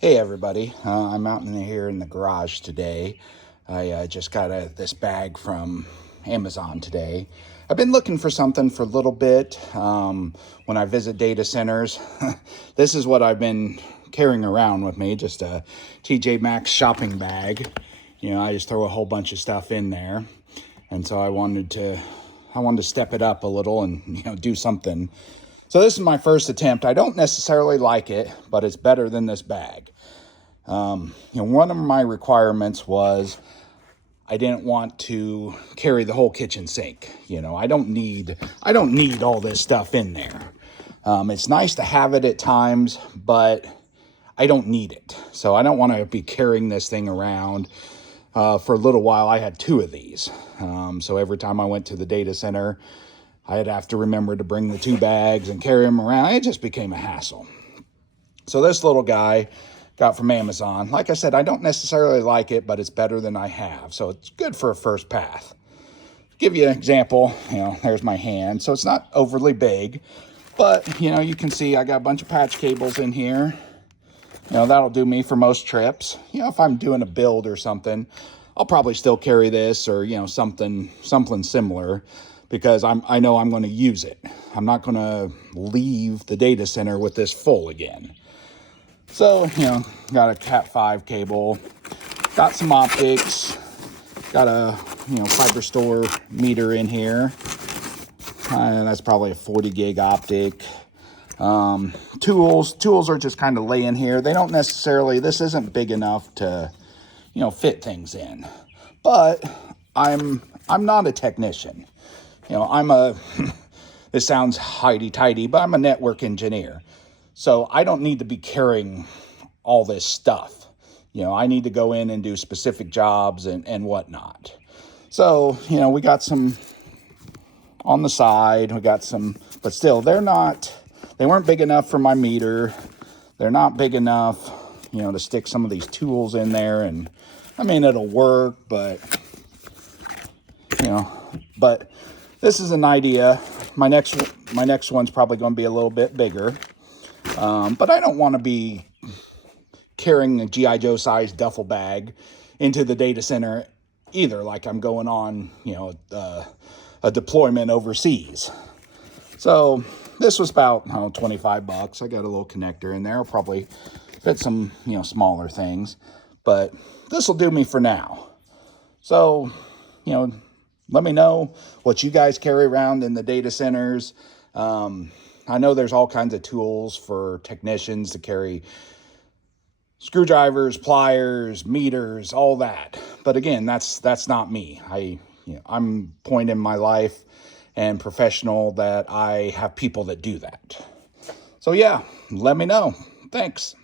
Hey everybody, I'm out in here in the garage today. I just got this bag from Amazon today. I've been looking for something for a little bit. When I visit data centers, this is what I've been carrying around with me, just a TJ Maxx shopping bag. You know, I just throw a whole bunch of stuff in there. And so I wanted to step it up a little and, do something. So this is my first attempt. I don't necessarily like it, but it's better than this bag. One of my requirements was I didn't want to carry the whole kitchen sink. I don't need all this stuff in there. It's nice to have it at times, but I don't need it. So I don't want to be carrying this thing around. For a little while, I had two of these. So every time I went to the data center, I'd have to remember to bring the two bags and carry them around. It just became a hassle. So this little guy got from Amazon. Like I said, I don't necessarily like it, but it's better than I have. So it's good for a first pass. Give you an example, there's my hand. So it's not overly big, but you can see I got a bunch of patch cables in here. That'll do me for most trips. If I'm doing a build or something, I'll probably still carry this or, something similar because I know I'm going to use it. I'm not going to leave the data center with this full again. So, got a Cat5 cable, got some optics, got a, FiberStor meter in here. That's probably a 40 gig optic. Tools are just kind of laying here. They don't necessarily, this isn't big enough to, fit things in. But I'm not a technician. This sounds hidey-tidy, but I'm a network engineer. So I don't need to be carrying all this stuff. I need to go in and do specific jobs and whatnot. So, we got some on the side. We got some, but still, they weren't big enough for my meter. They're not big enough, to stick some of these tools in there. And, it'll work, but this is an idea. My next one's probably going to be a little bit bigger. But I don't want to be carrying a G.I. Joe sized duffel bag into the data center either, like I'm going on, a deployment overseas. So this was about, $25. I got a little connector in there. I'll probably fit some, smaller things, but this will do me for now. So, let me know what you guys carry around in the data centers. I know there's all kinds of tools for technicians to carry screwdrivers, pliers, meters, all that. But again, that's not me. I'm point in my life and professional that I have people that do that. So yeah, let me know. Thanks.